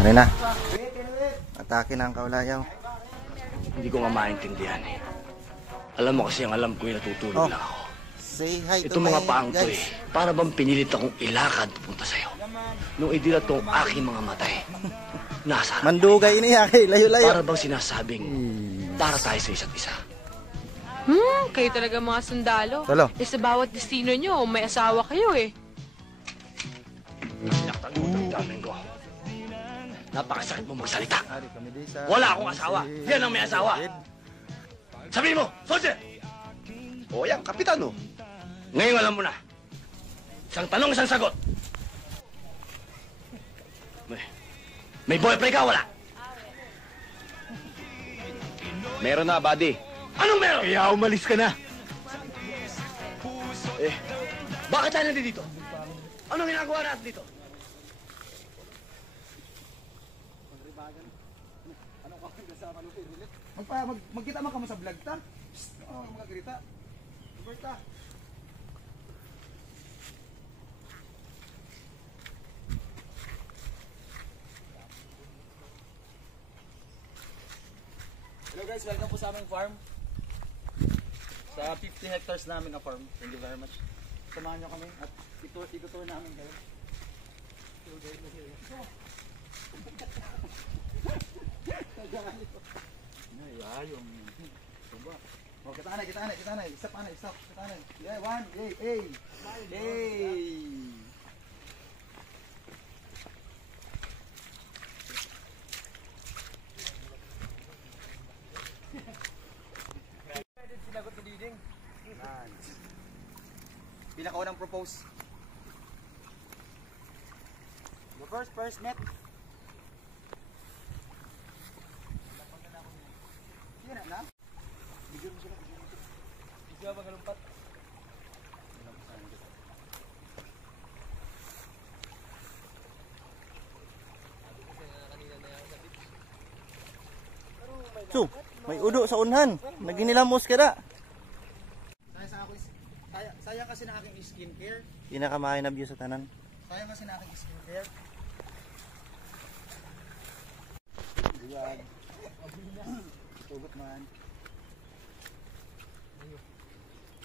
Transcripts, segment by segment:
Ano na? Atake na ang kaulayaw. Hindi ko nga maintindihan eh. Alam mo kasi ang alam ko yung natutulog lang ako. Say hi to Itong mga paang to guys. eh, para bang pinilit akong ilakad pupunta sa'yo. Nung idilat tong aking mga matay, nasa harap. Mandugay ini yake, layo-layo. Para bang sinasabing, para tayo sa isa't isa. Kayo talaga mga sundalo. Tolo. Eh sa bawat destino nyo, may asawa kayo eh. Sinaktan mo ang damdamin ko. Napakasakit mo magsalita. Wala akong asawa. Yan ang may asawa. Sabihin mo, soldier! O yan, kapitano. Ngayon alam mo na. Isang tanong, isang sagot. May boyfriend ka, wala? Meron na, buddy. Anong meron? Kaya umalis ka na. Bakit tayo nandito? Anong ginagawa natin dito? Magkita man kamo sa vlog ta. Magkita. Roberta. Hello guys, welcome po sa aming farm. Sa 50 hectares namin na farm. Thank you very much. Samahan nyo kami at itutur namin kayo. Oh, kita na. Stop. Kita na. Yeah, one. Hey. Sinagot ni Diding. Pinakaunang propose. The first net. Sino na? Bigyan mo sila. Bigyan mo galumpat. So, may udo sa unhan. Naginilamos ka da. Sayang kasi na aking skincare. Pinakamahay na view sa tanan. Sayang kasi na aking skincare. Ayan. Tugot man.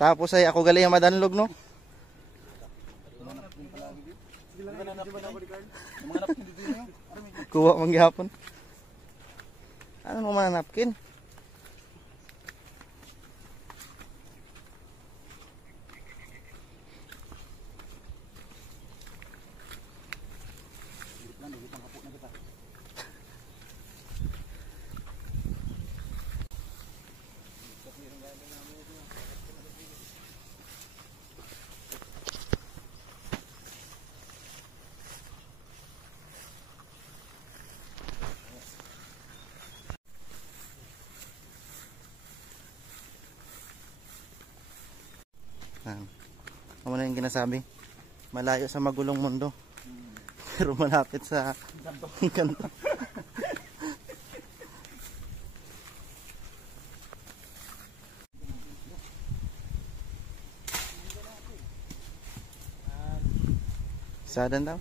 Tapos ay ako gali ang madanlog no. Kuha man gihapon. Ano mo man napkin? Ano na yung ginasabi? Malayo sa magulong mundo. Pero malapit sa kanto. Sadan daw.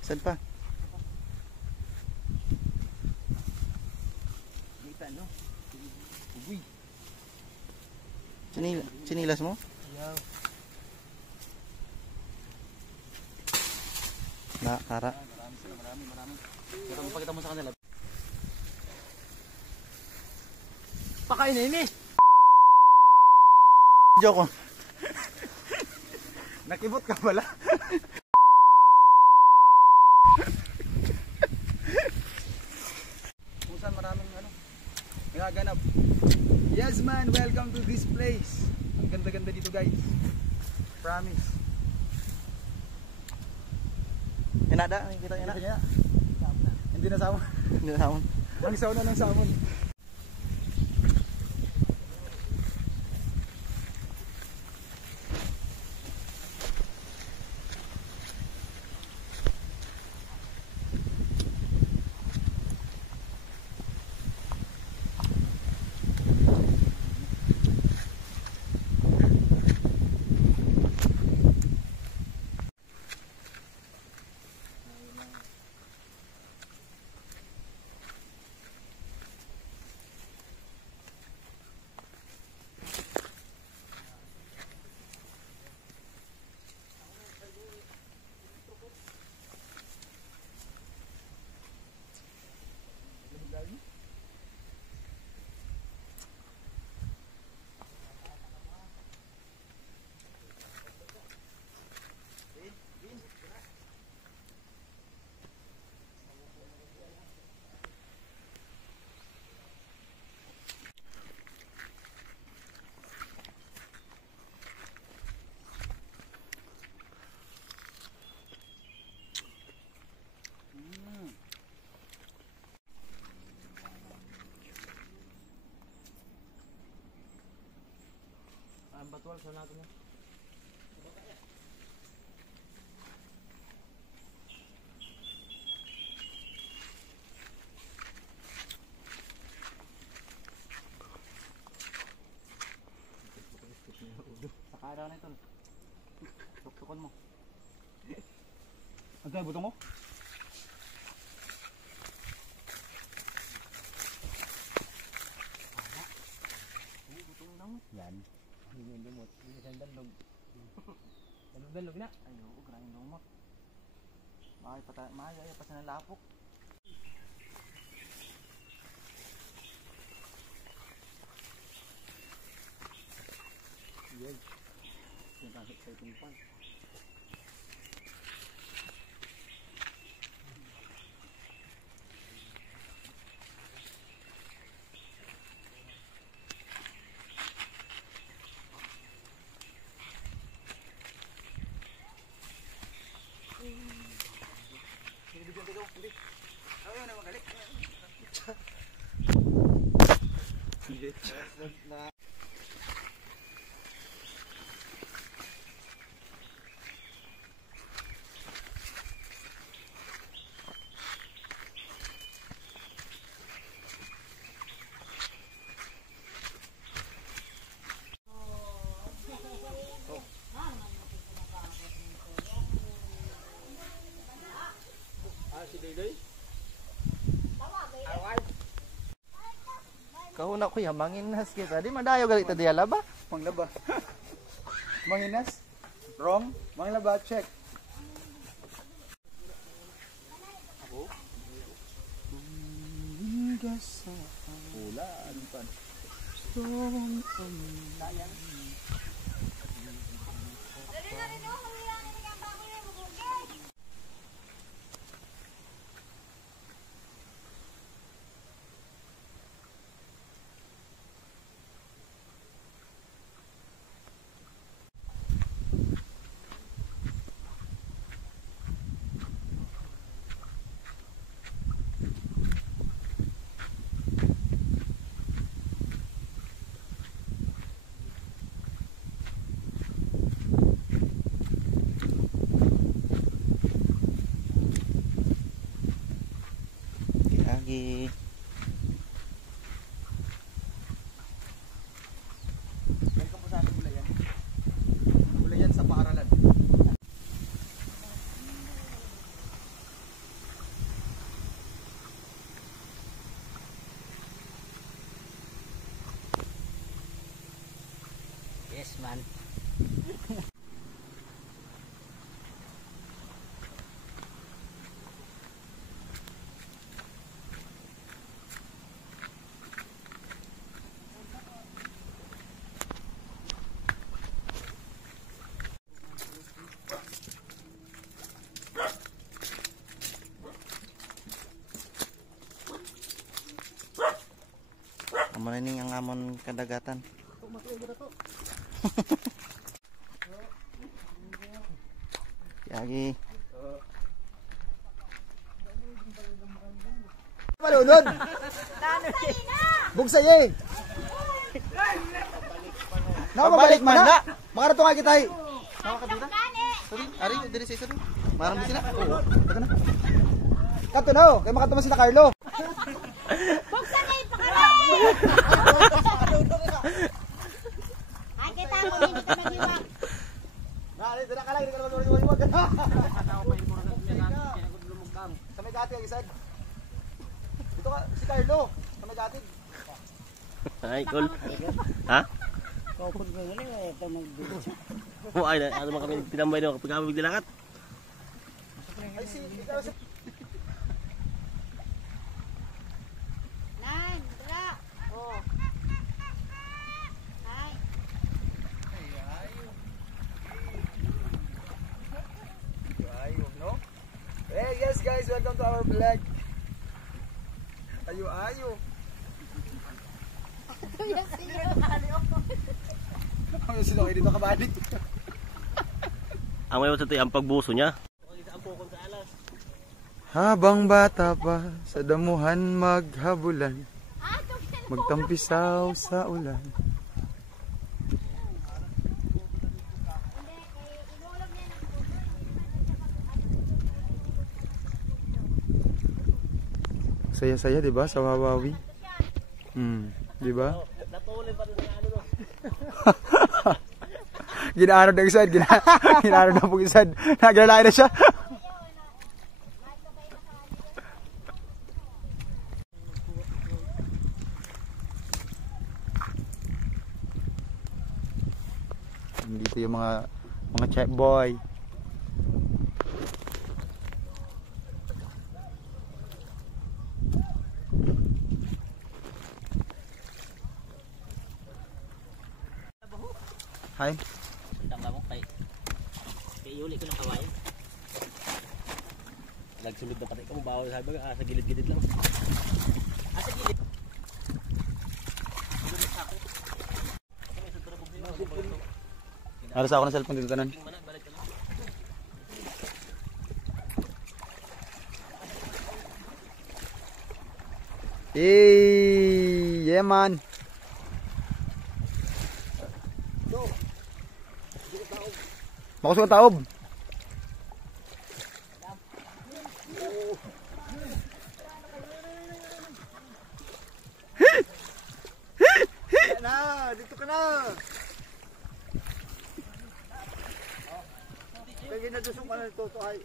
Sad pa. Sinilas mo? Na, Kara. Marami. Pero magpakita mo sa kanila. Pakainin eh. Joke. Nakibot ka pala. Kung saan maraming nagaganap. Yes man, welcome to this place. Ang ganda-ganda dito guys. Promise. Inada, kita ina. Hindi na samon. Hindi na samon. Ang sauna ng samon. Matwal sa natin yan. Saka daw na ito. Tuktukan mo. Ang tayo butong mo? Yan. Hindi yung lumot. Hindi isang dalog. Dalog na. Ay, oo. Grabe lumot. Makaya pa sa nalapok. Yan. Yung kahit sa itong pan. Kahuna ko yung manginas kita. Di madayo galit ta diala ba? Manglaba. Manginas? Wrong? Manglaba, check. Ako? Wala, ano pa? Lagi. Welcome po sa aming gulayan. Gulayan sa paaralan. Yes, man. Amanin ang amon kadagatan. Lagi. Malunod. Bugsay eh. Nakabalik man na. Makarato nga kita eh. Nakakadura. Sorry, ari diri sa sorry. Marang di sila. Oo. Ito na. Kato na oh, kay makatama si Carlo. Buksan na ipakala! Ay, kita mo, hindi ka mag-iwag. Dito na ka lang, hindi ka naman mag-iwag. Sa may gati ang isag. Dito ka, si Carlo. Sa may gati. Ay, cool. Ha? Kapag ko na lang, ito mag-video. Oh, ay, ano mga kami tinambay na kapag kami magdilakat. Ay, si, ikaw si... Nan, dala. Oh. Ay. Ayo, no? Hey, yes guys, welcome to our vlog. Ayo. Ano sila kayo dito kabalik? Ang mayon sa ito, ang pagbuso niya. Habang bata pa, sa damuhan maghabulan, magtampisaw sa ulan. saya-saya, di ba? Sa Wawawi. Di ba? Natulin pa rin na ano doon. Ginaano na isad, ginaano na pong isad. Naglalaki na siya. Dito yung mga chef boy. Hi. Tama mo kay Yuli ko ng kaway. Nagsulod na patay ka mo bawal sabi sa gilid-gilid lang. Sa gilid. Alas ako ng cellphone dito tanan. Hey, yeah man. Makusog ang taob. Na, dito ka na. Kaya ginadusong ka na ito, ay.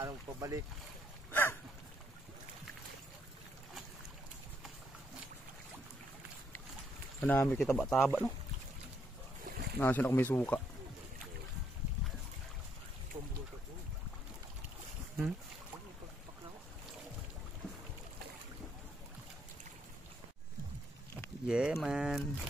Anong pabalik? Manami kita taba no. Nasa na may suka. Yeah man.